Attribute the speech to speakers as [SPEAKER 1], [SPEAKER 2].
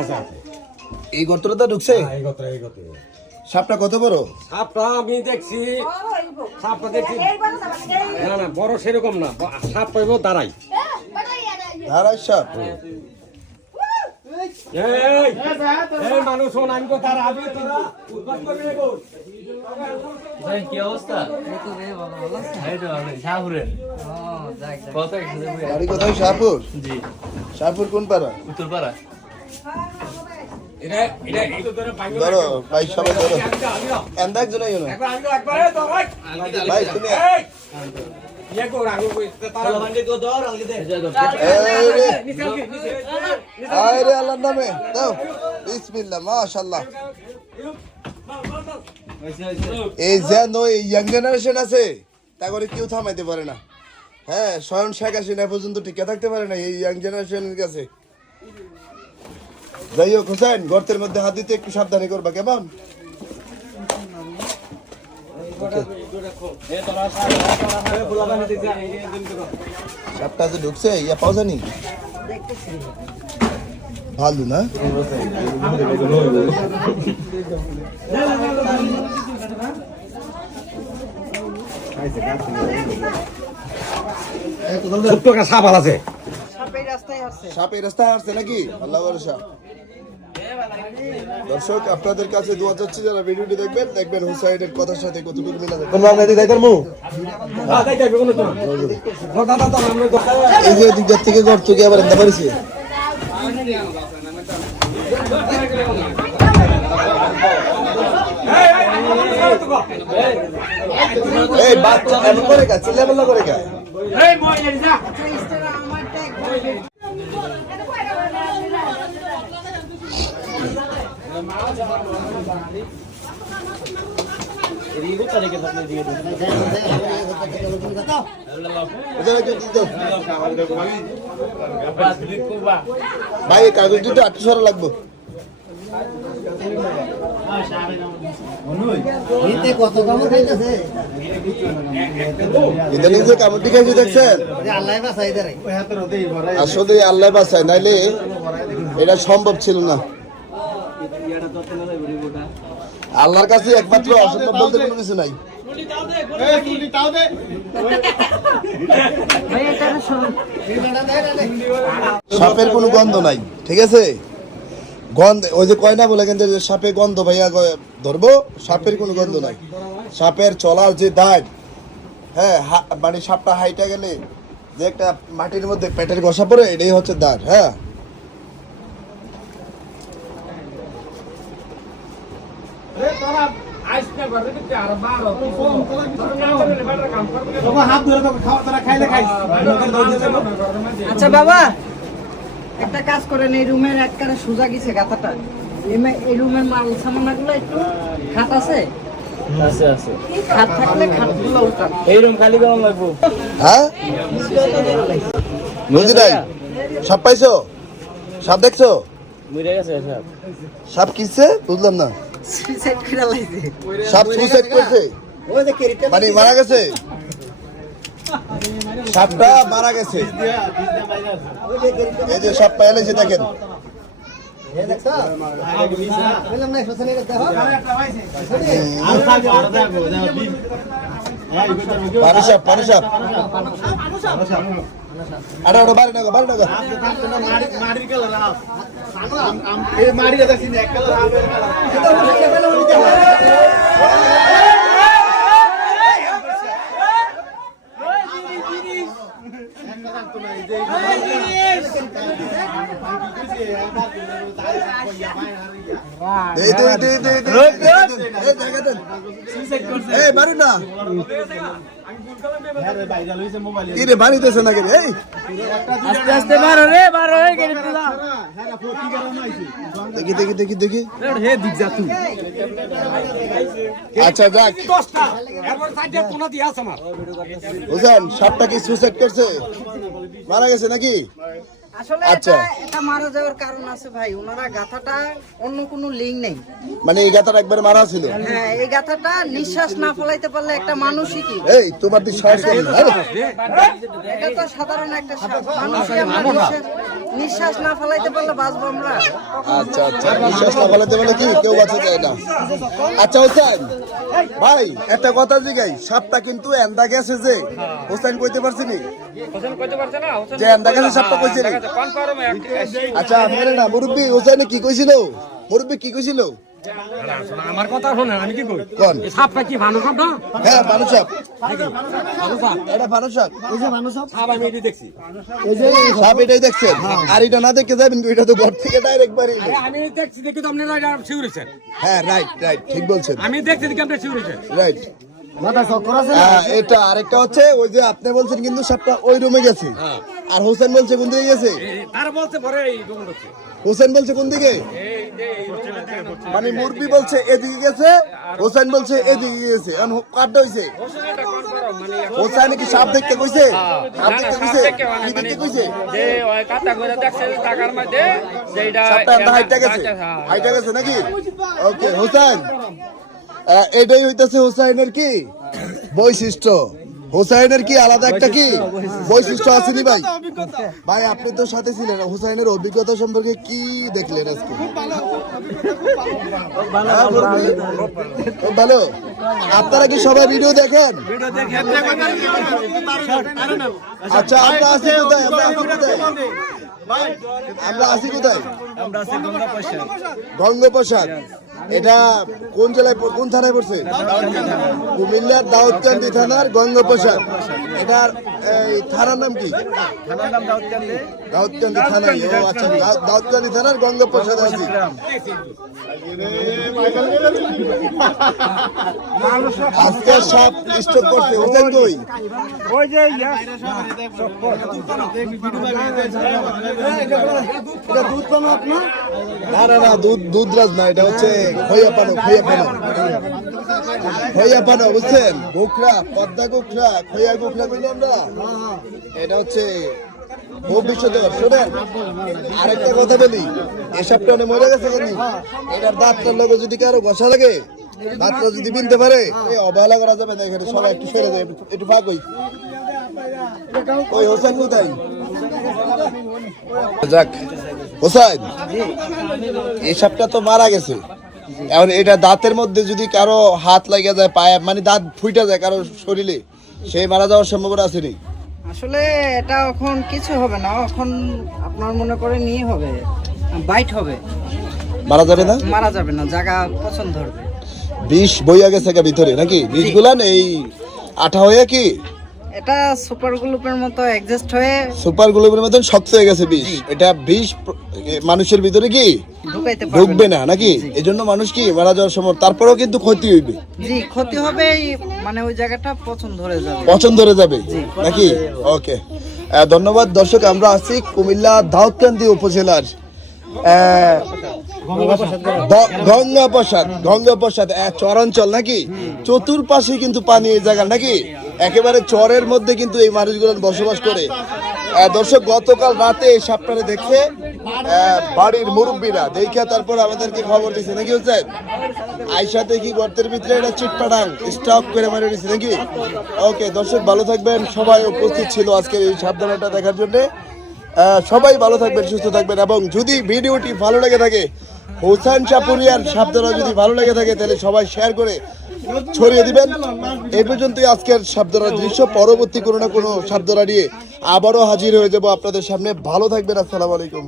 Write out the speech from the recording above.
[SPEAKER 1] আছে
[SPEAKER 2] এই গর্তটা তো ঢুকছে?
[SPEAKER 1] এই কথা এই কথা
[SPEAKER 2] সাপটা কত বড়?
[SPEAKER 1] সাপটা আমি দেখছি। সাপটা দেখছি। না না বড় সেরকম না। সাপ পাইব দাঁড়াই।
[SPEAKER 2] ধারাই সাপ।
[SPEAKER 1] এই এই মানুষ শোন আমি তো তার আগে তোরা উদ্ধার করবি না গো।
[SPEAKER 3] ভাই কি অবস্থা? এই তো আপনি শাহপুরের কত একসাথে বই
[SPEAKER 2] বাড়ি কোথায়? শাহপুর?
[SPEAKER 3] জি।
[SPEAKER 2] শাহপুর কোন পাড়া?
[SPEAKER 1] এই তো ধরে
[SPEAKER 2] ধরো
[SPEAKER 1] কেউ।
[SPEAKER 2] ভাই সবাই ধরো। এন্দা
[SPEAKER 1] ভাই।
[SPEAKER 2] তুমি!
[SPEAKER 1] ইয়ে কর, আগে কই, তারা-
[SPEAKER 2] এই রে
[SPEAKER 1] নিচে আনকি, নিচে।
[SPEAKER 2] আয় রে আল্লাহর নামে দাও বিসমিল্লাহ মাশাআল্লাহ এই যেন এই ইয়াং জেনারেশন আছে তা করে কেউ থামাইতে পারে না হ্যাঁ স্বয়ং শেখ হাসিনা পর্যন্ত টিকে থাকতে পারে না এই ইয়াং জেনারেশনের কাছে যাই হোক হোসেন গর্তের মধ্যে হাত দিতে একটু সাবধানে করবা কেমন? সাপটা যে ঢুকছে ইয়া পাওয়া জানি ভালো না?
[SPEAKER 1] ছোট্ট একটা সাপ আছে।
[SPEAKER 2] সাপ রাস্তায় আসছে। নাকি? আল্লাহ ভরসা। দর্শক আপনাদের কাছে দোয়া চাচ্ছি যারা ভিডিওটি দেখবেন দেখবেন হুসাইনের কথার সাথে কতটুকু মিলা যায় কোন আপনাদের দায়িত্ব মু?
[SPEAKER 1] হ্যাঁ, তাই যাবে, কোনো তো দাদা, দাদা, আমরা তো-
[SPEAKER 2] এই যে দিক থেকে গর্ত কি আবার এনতে পারিছে। এই বাচ্চা এমন করে গা চিল্লা বল্লা করে গা এদের একটু দিতে ভাই খাইছে দেখছেন আসলে আল্লাহ বাঁচায় নাইলে এটা সম্ভব ছিল না। আল্লাহর কাছে একমাত্র অসম্ভব বলতে কোনো কিছু নাই। সাপের কোনো গন্ধ নাই ঠিক আছে? গন্ধ ওই যে কয় না বলে কিন্তু যে সাপে গন্ধ ভাইয়া ধরবো সাপের কোনো গন্ধ নাই। সাপের চলার যে দাগ হ্যাঁ হা- মানে সাপটা হাইটা গেলে যে একটা মাটির মধ্যে পেটের ঘষা পড়ে এটাই হচ্ছে দাগ হ্যাঁ?
[SPEAKER 4] আচ্ছা বাবা একটা কাজ করেন এই রুমের একবারে সোজা গেছে গাথাটা। এই রুমের মাল সামানাগুলো একটু খাত আছে?
[SPEAKER 3] আছে আছে।
[SPEAKER 4] খাট থাকলে খাটগুলো উঠান।
[SPEAKER 3] এই রুম খালি কেমন লাগবো?
[SPEAKER 2] হ্যাঁ? বুঝি নাই সাপ পাইছো? সাপ দেখছ?
[SPEAKER 3] মরে গেছে সব
[SPEAKER 2] সাপ কিসছে বুঝলাম না।
[SPEAKER 4] সুইসাইড করে লাইছে
[SPEAKER 2] সাপ সুইসাইড করছে?
[SPEAKER 5] ওই যে কেরিটা
[SPEAKER 2] মানে মারা গেছে? সাপটা মারা গেছে। এই যে সাপ পাইলে যে দেখেন।
[SPEAKER 5] দেখো
[SPEAKER 2] পানি সাপ। পানি সাপ আরে ওটা বাড়ি নাগো বাড়ি নাগো এই এই জায়গা দেন এই বাড়ি না কি রে বাড়িতেছে নাকি রে এই
[SPEAKER 3] আস্তে আস্তে মারো রে মারো রে গেলি তুলা
[SPEAKER 2] দেখি দেখি দেখি দেখি
[SPEAKER 3] হে দিক যা তুই
[SPEAKER 2] আচ্ছা যাক
[SPEAKER 1] এরপর আছে আমার।
[SPEAKER 2] বুঝলেন সাপটা কি সুইসাইড করছে? মারা গেছে নাকি?
[SPEAKER 4] আসলে
[SPEAKER 2] আচ্ছা।
[SPEAKER 4] এটা এটা মারা যাওয়ার কারণ আছে ভাই ওনারা গাথাটা অন্য কোনো লিঙ্ক নেই।
[SPEAKER 2] মানে এই গাথাটা একবার মারা ছিল?
[SPEAKER 4] হ্যাঁ এই গাথাটা নিঃশ্বাস না ফলাইতে পারলে একটা মানুষই কি?
[SPEAKER 2] এই তোমার আরে
[SPEAKER 4] এটা তো সাধারণ একটা মানুষই আমরা নিঃশ্বাস না ফেলাইতে পারলে বাঁচবো আমরা।
[SPEAKER 2] আচ্ছা আচ্ছা। নিঃশ্বাস না ফেলাইতে বলে কি? কেউ বাঁচা যায় না। আচ্ছা হোসেন। ভাই একটা কথা জিগাই। সাপটা কিন্তু এন্দা গেছে যে। হোসেন কইতে পারছি নি?
[SPEAKER 1] হোসেন কইতে পারছে না
[SPEAKER 2] যে এন্দা গেছে সাপটা কইছে নি? আচ্ছা আপনার না মুরব্বী হোসেন কি কইছিল? মুরব্বী কি কইছিল?
[SPEAKER 1] আমার কথা শোনেন আমি কি কই?
[SPEAKER 2] কোন?
[SPEAKER 1] সাপটা কি ভানু সাপ না?
[SPEAKER 2] হ্যাঁ মানুষ সাপ।
[SPEAKER 1] ভানু সাপ।
[SPEAKER 2] এটা মানুষ সাপ।
[SPEAKER 1] সাপ আমি এটি দেখছি।
[SPEAKER 2] সাপ এটাই দেখছেন? আর এটা না দেখে যাবেন এটা তো ঘর থেকে ডাইরেক্ট বাড়ি
[SPEAKER 1] আরে আমি দেখছি দেখি তো আপনি শিউরেছেন।
[SPEAKER 2] হ্যাঁ রাইট রাইট ঠিক বলছেন।
[SPEAKER 1] আমি দেখছি দেখি আপনি শিউরেছেন।
[SPEAKER 2] রাইট
[SPEAKER 5] মাথা চক্কর আছে
[SPEAKER 2] হ্যাঁ, এটা আরেকটা হচ্ছে ওই যে আপনি বলছেন কিন্তু সাপটা ওই রুমে গেছে। আর হোসেন বলছে কোন দিকে গেছে?
[SPEAKER 1] তার বলতে পরে এই
[SPEAKER 2] হোসেন বলছে কোন দিকে?
[SPEAKER 1] এই যে এই
[SPEAKER 2] মানে মুরবি বলছে এদিকে গেছে। হোসেন বলছে এদিকে গেছে। এখন কাটটা হইছে।
[SPEAKER 1] হোসেন
[SPEAKER 2] কি সাপ দেখতে কইছে? সাপ
[SPEAKER 1] না, না,
[SPEAKER 2] দেখতে
[SPEAKER 1] সাপ
[SPEAKER 2] কইছে কি দেখতে কইছে?
[SPEAKER 1] যে ওই কাটা করে দেখছে টাকার মধ্যে যেটা
[SPEAKER 2] সাপটা হাইটা গেছে।
[SPEAKER 1] হ্যাঁ।
[SPEAKER 2] হাইটা গেছে নাকি? ওকে হোসেন। এটাই হইতাছে হোসাইনের কি বৈশিষ্ট্য? হোসাইনের কি আলাদা একটা কি বৈশিষ্ট্য আছে নি ভাই? ভাই আপনি তো সাথে ছিলেন। হোসাইনের অভিজ্ঞতা সম্পর্কে কি দেখলেন আজকে? ভালো আপনারা কি সবাই ভিডিও দেখেন? আচ্ছা আপনার আছে কোথায়? আপনার আছে কোথায়? আমরা আছি কোথায়? গঙ্গোপসাদ এটা কোন জেলায় কোন থানায় পড়ছে? কুমিল্লার দাউদকান্দি থানার গঙ্গোপসাদ এটার এই থানার নাম কি? দাউদকান্দি। থানা ও আচ্ছা দাউ- দাউদকান্দি থানার গঙ্গোপসাদ আছি। আজকে সব স্টক করছে। হোসেন কই দুধ এটা হচ্ছে বুঝছেন? এটা হচ্ছে আরেকটা কথা বলি, এসবটা অনেক মরে গেছে এটার দাঁতটার লগে যদি কারও ঘষা লাগে, দাঁতটা যদি বিনতে পারে এই অবহেলা করা যাবে না, এখানে সবাই একটু সরে যায়, একটু- একটু ফাঁক হই। ওই হোসেন কোথায়? যাক হোসেন এই সাপটা তো মারা গেছে। এখন এটা দাঁতের মধ্যে যদি কারও হাত লাগে যায় পায়ে মানে দাঁত ফুইটা যায় কারও শরীরে সেই মারা যাওয়ার সম্ভাবনা আছে নি?
[SPEAKER 4] আসলে এটা এখন কিছু হবে না এখন আপনার মনে করে নিয়ে হবে বাইট হবে।
[SPEAKER 2] মারা যাবে না?
[SPEAKER 4] মারা যাবে না জায়গা পছন্দ ধরবে
[SPEAKER 2] বিষ বইয়া গেছে ভিতরে নাকি? বিষ গুলান এই আঠা হয়ে কি?
[SPEAKER 4] এটা সুপার গ্লুপের মতো অ্যাডজাস্ট হয়ে
[SPEAKER 2] সুপার মতন শক্ত হয়ে গেছে বিষ। এটা বিষ মানুষের ভিতরে কি? ঢুকবে না। নাকি? এই জন্য মানুষ কি মারা যাওয়ার সময় তারপরেও কিন্তু ক্ষতি হইবে?
[SPEAKER 4] জি ক্ষতি হবে মানে ওই জায়গাটা পছন্দ ধরে যাবে।
[SPEAKER 2] পছন্দ হয়ে যাবে? নাকি? ওকে। ধন্যবাদ। দর্শক আমরা আছি কুমিল্লা দাউদকান্দি উপজেলার আহ, দ- গঙ্গাপ্রসাদ গঙ্গাপ্রসাদ আহ, চরাঞ্চল নাকি? চতুর্পাশে কিন্তু পানি এই জায়গা নাকি? একেবারে চরের মধ্যে কিন্তু এই মানুষগুলো বসবাস করে। দর্শক, গতকাল রাতে এই সাপটারে দেখে বাড়ির মুরব্বীরা দেখে তারপর আমাদেরকে খবর দিয়েছে নাকি হচ্ছে আইসাতে কি গর্তের ভিতরে এটা চিটপাটাং স্টক করে মারে দিছে। নাকি? ওকে, দর্শক, ভালো থাকবেন। সবাই উপস্থিত ছিল আজকে এই সাবধানতা দেখার জন্য। সবাই ভালো থাকবেন, সুস্থ থাকবেন এবং যদি ভিডিওটি ভালো লেগে থাকে, হোসেন চাপুরিয়ার সাবধানা যদি ভালো লেগে থাকে, তাহলে সবাই শেয়ার করে ছড়িয়ে দিবেন। এই পর্যন্তই আজকের সাবধানার দৃশ্য। পরবর্তী কোনো না কোনো সাবধানা নিয়ে আবারও হাজির হয়ে যাব আপনাদের সামনে। ভালো থাকবেন, আসসালামু আলাইকুম।